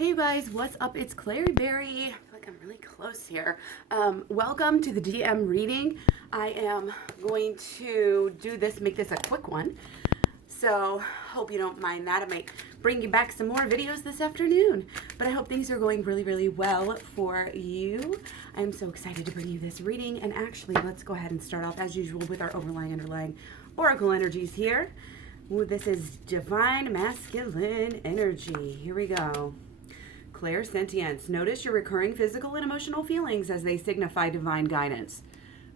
Hey you guys, what's up? It's Clary Berry. I feel like I'm really close here. Welcome to the DM reading. I am going to make this a quick one. So hope you don't mind that. I might bring you back some more videos this afternoon. But I hope things are going really, really well for you. I'm so excited to bring you this reading. And actually, let's go ahead and start off as usual with our underlying oracle energies here. Ooh, this is divine masculine energy. Here we go. Clairsentience. Notice your recurring physical and emotional feelings as they signify divine guidance.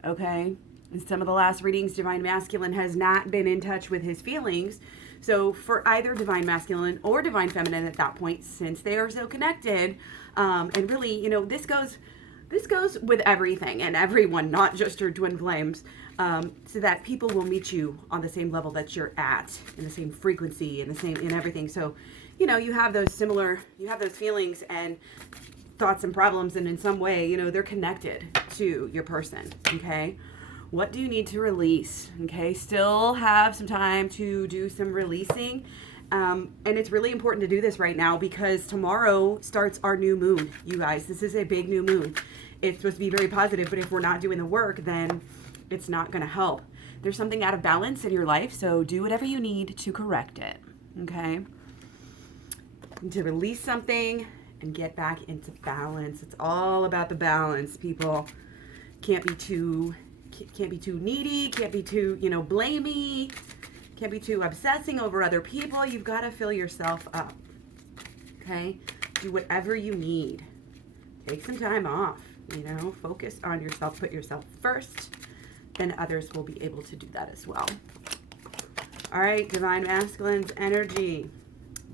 Okay? In some of the last readings, divine masculine has not been in touch with his feelings. So for either divine masculine or divine feminine at that point, since they are so connected, and really, this goes with everything and everyone, not just your twin flames, so that people will meet you on the same level that you're at, in the same frequency, in everything. So, you have those feelings and thoughts and problems, and in some way, they're connected to your person, okay? What do you need to release, okay? Still have some time to do some releasing, and it's really important to do this right now because tomorrow starts our new moon, you guys. This is a big new moon. It's supposed to be very positive, but if we're not doing the work, then it's not going to help. There's something out of balance in your life, so do whatever you need to correct it, okay? To release something and get back into balance. It's all about the balance, people. Can't be too needy, can't be too, blamey, can't be too obsessing over other people. You've got to fill yourself up, okay? Do whatever you need. Take some time off, focus on yourself, put yourself first, then others will be able to do that as well. All right, divine masculine's energy.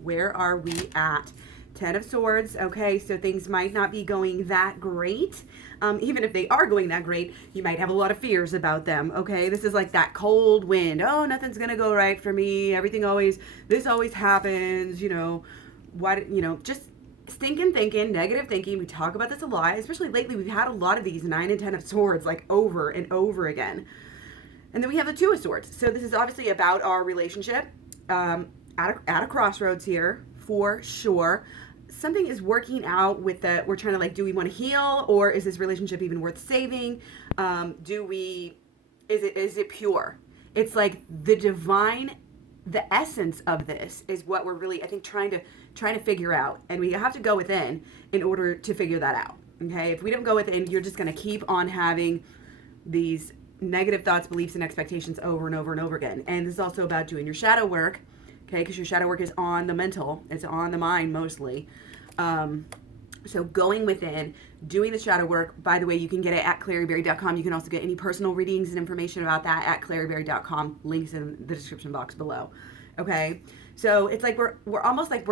Where are we at? 10 of Swords, okay, so things might not be going that great. Even if they are going that great, you might have a lot of fears about them, okay? This is like that cold wind. Oh, nothing's going to go right for me. This always happens, just stinking thinking, negative thinking. We talk about this a lot, especially lately. We've had a lot of these 9 and 10 of Swords, like over and over again. And then we have the 2 of Swords. So this is obviously about our relationship. At a crossroads here, for sure. Something is working out with that. We're trying to do we want to heal, or is this relationship even worth saving? Is it pure? It's like the divine, the essence of this is what we're really, I think, trying to figure out. And we have to go within in order to figure that out. Okay. If we don't go within, you're just going to keep on having these negative thoughts, beliefs, and expectations over and over and over again. And this is also about doing your shadow work. Okay, because your shadow work is on the mental. It's on the mind mostly. So going within, doing the shadow work. By the way, you can get it at claryberry.com. You can also get any personal readings and information about that at claryberry.com. Links in the description box below. Okay, so it's like we're almost like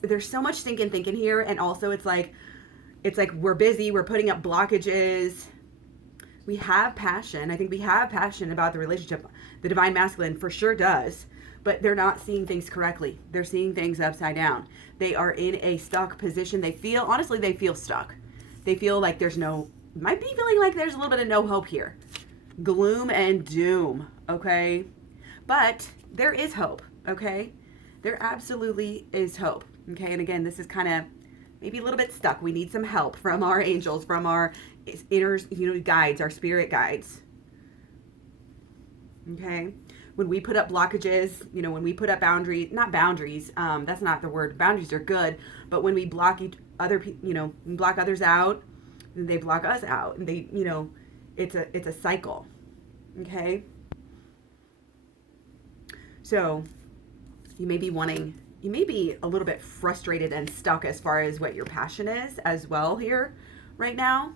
there's so much stinking thinking here, and also it's like we're busy. We're putting up blockages. We have passion. I think we have passion about the relationship. The divine masculine for sure does. But they're not seeing things correctly. They're seeing things upside down. They are in a stuck position. They feel stuck. They feel like might be feeling like there's a little bit of no hope here. Gloom and doom, okay? But there is hope, okay? There absolutely is hope, okay? And again, this is kind of maybe a little bit stuck. We need some help from our angels, from our inner, guides, our spirit guides, okay? When we put up blockages, when we put up not boundaries, that's not the word. Boundaries are good, but when we block block others out, they block us out, and they, it's a cycle, okay? So you may be a little bit frustrated and stuck as far as what your passion is as well here right now,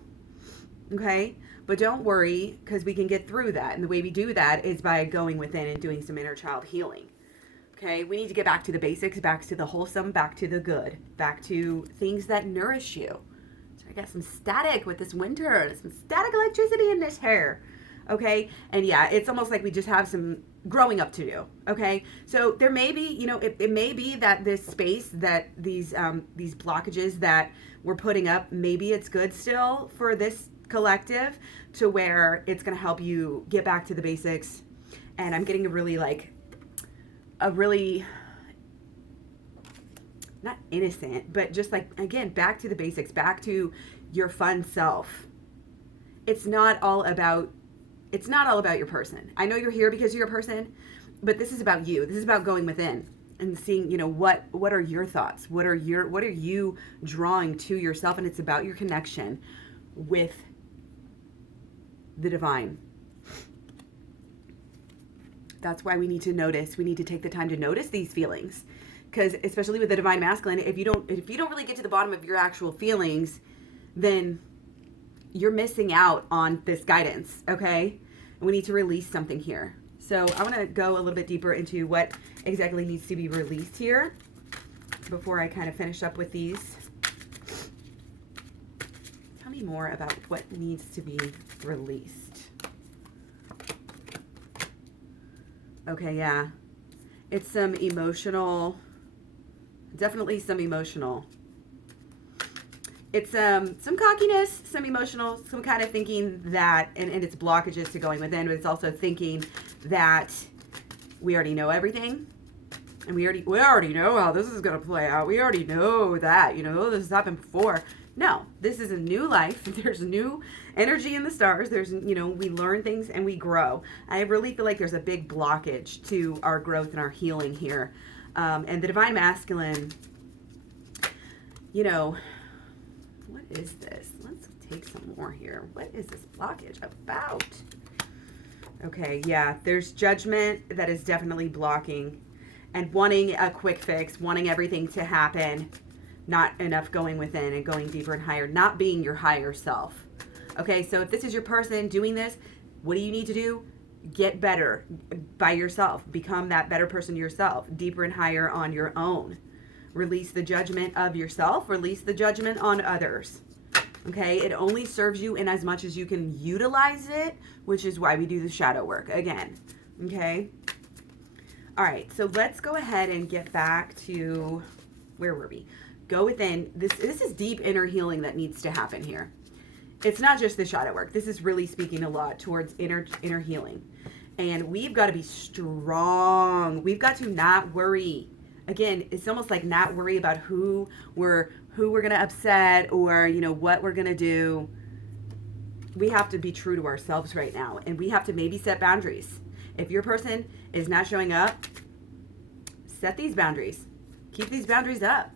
okay? But don't worry, because we can get through that. And the way we do that is by going within and doing some inner child healing. Okay, we need to get back to the basics, back to the wholesome, back to the good, back to things that nourish you. So I got some static with this winter, some static electricity in this hair. Okay, and yeah, it's almost like we just have some growing up to do. Okay, so there may be, it may be that this space, that these blockages that we're putting up, maybe it's good still for this collective to where it's going to help you get back to the basics. And I'm getting a really not innocent, but just like, again, back to the basics, back to your fun self. It's not all about your person. I know you're here because you're a person, but this is about you. This is about going within and seeing, what are your thoughts? What are you drawing to yourself? And it's about your connection with the divine. That's why we need to notice. We need to take the time to notice these feelings. Because especially with the divine masculine, if you don't really get to the bottom of your actual feelings, then you're missing out on this guidance, okay? And we need to release something here. So I want to go a little bit deeper into what exactly needs to be released here before I kind of finish up with these. Tell me more about what needs to be released. Okay, yeah. It's some emotional, definitely some emotional. It's some cockiness, some emotional, some kind of thinking that, and it's blockages to going within, but it's also thinking that we already know everything. And we already know how this is going to play out. We already know that, this has happened before. No, this is a new life. There's new energy in the stars. There's, we learn things and we grow. I really feel like there's a big blockage to our growth and our healing here. And the divine masculine, what is this? Let's take some more here. What is this blockage about? Okay, yeah, there's judgment that is definitely blocking and wanting a quick fix, wanting everything to happen, not enough going within and going deeper and higher, not being your higher self. Okay, so if this is your person doing this, what do you need to do? Get better by yourself. Become that better person yourself, deeper and higher on your own. Release the judgment of yourself. Release the judgment on others. Okay, it only serves you in as much as you can utilize it, which is why we do the shadow work again. Okay. All right, so let's go ahead and get back to, where were we? Go within. This is deep inner healing that needs to happen here. It's not just the shadow work. This is really speaking a lot towards inner healing. And we've got to be strong. We've got to not worry. Again, it's almost like not worry about who we're going to upset or, what we're going to do. We have to be true to ourselves right now. And we have to maybe set boundaries. If your person is not showing up, set these boundaries. Keep these boundaries up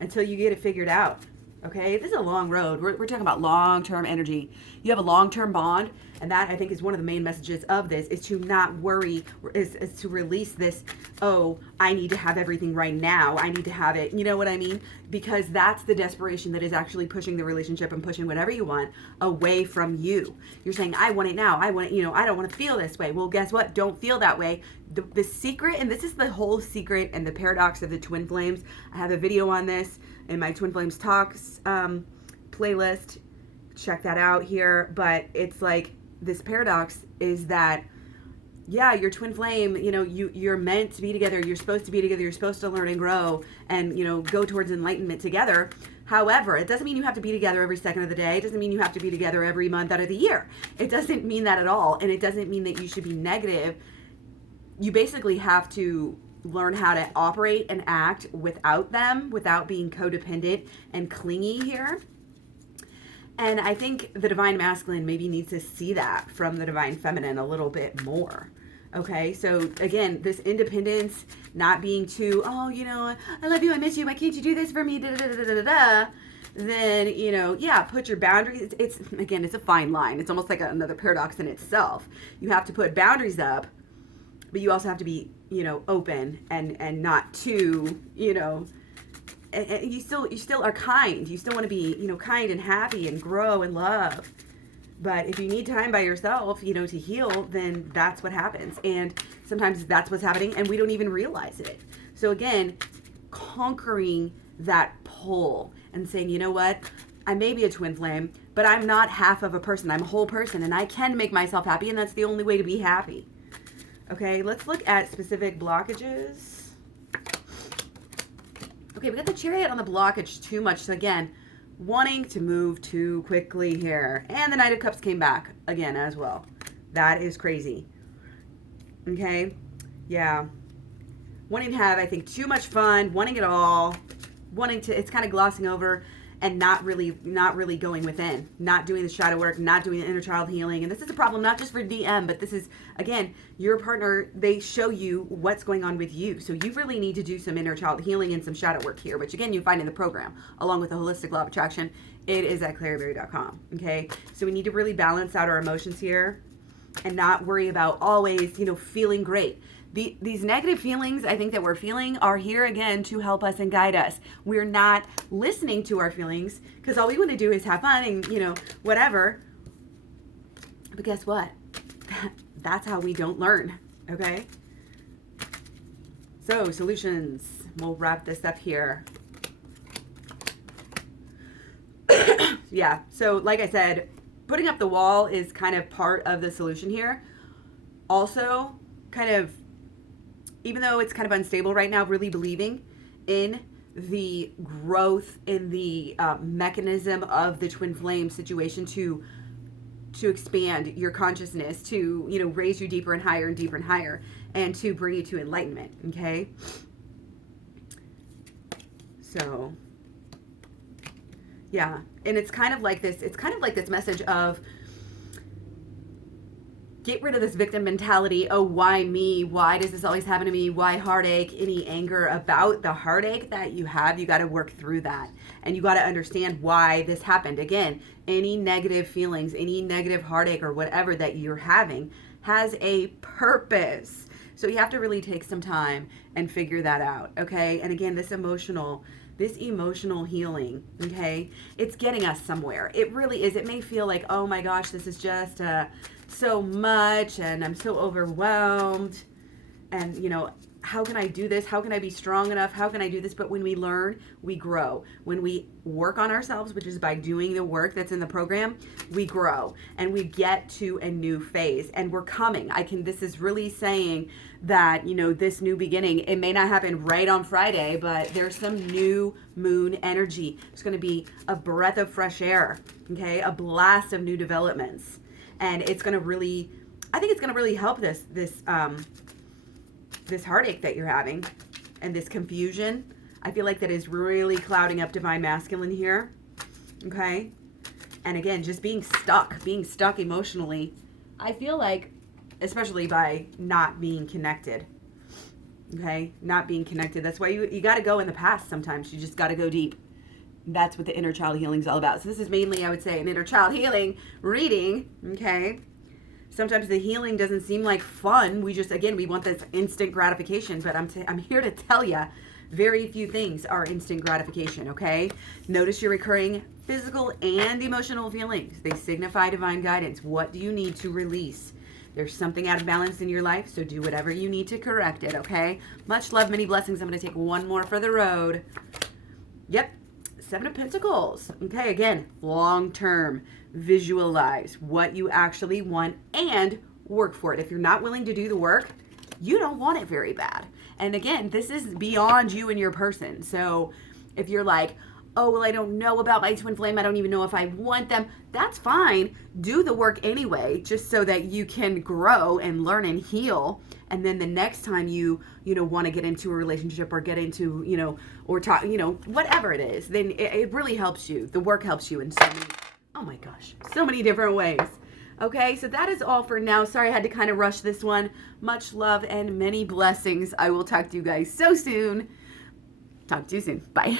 until you get it figured out. Okay, this is a long road. We're talking about long-term energy. You have a long-term bond, and that, I think, is one of the main messages of this, is to not worry, is to release this, oh, I need to have everything right now. I need to have it. You know what I mean? Because that's the desperation that is actually pushing the relationship and pushing whatever you want away from you. You're saying, I want it now. I want it, I don't want to feel this way. Well, guess what? Don't feel that way. The secret, and this is the whole secret and the paradox of the twin flames. I have a video on this in my Twin Flames Talks playlist. Check that out here. But it's like, this paradox is that, yeah, your twin flame, you're meant to be together. You're supposed to be together. You're supposed to learn and grow and, go towards enlightenment together. However, it doesn't mean you have to be together every second of the day. It doesn't mean you have to be together every month out of the year. It doesn't mean that at all. And it doesn't mean that you should be negative. You basically have to learn how to operate and act without them, without being codependent and clingy here. And I think the divine masculine maybe needs to see that from the divine feminine a little bit more. Okay, so again, this independence, not being too, oh, I love you, I miss you, why can't you do this for me, da da da da da da. Then, yeah, put your boundaries. It's again, it's a fine line. It's almost like another paradox in itself. You have to put boundaries up, but you also have to be, open and not too, and you still are kind. You still want to be, kind and happy and grow and love. But if you need time by yourself, to heal, then that's what happens. And sometimes that's what's happening and we don't even realize it. So again, conquering that pull and saying, you know what? I may be a twin flame, but I'm not half of a person. I'm a whole person and I can make myself happy, and that's the only way to be happy. Okay, let's look at specific blockages. Okay, we got the Chariot on the blockage too much. So again, wanting to move too quickly here. And the Knight of Cups came back again as well. That is crazy. Okay, yeah. Wanting to have, I think, too much fun, wanting it all, wanting to, it's kind of glossing over and not really going within, not doing the shadow work, not doing the inner child healing. And this is a problem not just for DM, but this is, again, your partner, they show you what's going on with you. So you really need to do some inner child healing and some shadow work here, which again, you find in the program, along with the Holistic Law of Attraction. It is at claryberry.com, okay? So we need to really balance out our emotions here and not worry about always, feeling great. These negative feelings, I think, that we're feeling are here again to help us and guide us. We're not listening to our feelings because all we want to do is have fun and, whatever. But guess what? That's how we don't learn, okay? So, solutions. We'll wrap this up here. Yeah, so like I said, putting up the wall is kind of part of the solution here. Also, kind of, even though it's kind of unstable right now, really believing in the growth in the mechanism of the twin flame situation to expand your consciousness, to raise you deeper and higher, and to bring you to enlightenment. Okay, so yeah, and it's kind of like this. It's kind of like this message of, get rid of this victim mentality. Oh, why me? Why does this always happen to me? Why heartache? Any anger about the heartache that you have, you got to work through that. And you got to understand why this happened. Again, any negative feelings, any negative heartache or whatever that you're having has a purpose. So you have to really take some time and figure that out, okay? And again, this emotional healing, okay? It's getting us somewhere. It really is. It may feel like, oh my gosh, this is just so much and I'm so overwhelmed and how can I do this? How can I be strong enough? How can I do this? But when we learn, we grow. When we work on ourselves, which is by doing the work that's in the program, we grow and we get to a new phase and we're coming. This is really saying that, this new beginning, it may not happen right on Friday, but there's some new moon energy. It's going to be a breath of fresh air, okay? A blast of new developments. And it's going to really, I think it's going to really help this heartache that you're having and this confusion. I feel like that is really clouding up divine masculine here. Okay. And again, just being stuck emotionally. I feel like, especially by not being connected. Okay. Not being connected. That's why you got to go in the past sometimes. You just got to go deep. That's what the inner child healing is all about. So this is mainly, I would say, an inner child healing reading, okay? Sometimes the healing doesn't seem like fun. We want this instant gratification, but I'm here to tell you, very few things are instant gratification, okay? Notice your recurring physical and emotional feelings. They signify divine guidance. What do you need to release? There's something out of balance in your life, so do whatever you need to correct it, okay? Much love, many blessings. I'm going to take one more for the road. Yep. Seven of Pentacles. Okay, again, long-term. Visualize what you actually want and work for it. If you're not willing to do the work, you don't want it very bad. And again, this is beyond you and your person. So if you're like, oh, well, I don't know about my twin flame, I don't even know if I want them, that's fine. Do the work anyway, just so that you can grow and learn and heal. And then the next time you want to get into a relationship or get into, or talk, whatever it is, then it really helps you. The work helps you in so many different ways. Okay, so that is all for now. Sorry I had to kind of rush this one. Much love and many blessings. I will talk to you guys so soon. Talk to you soon. Bye.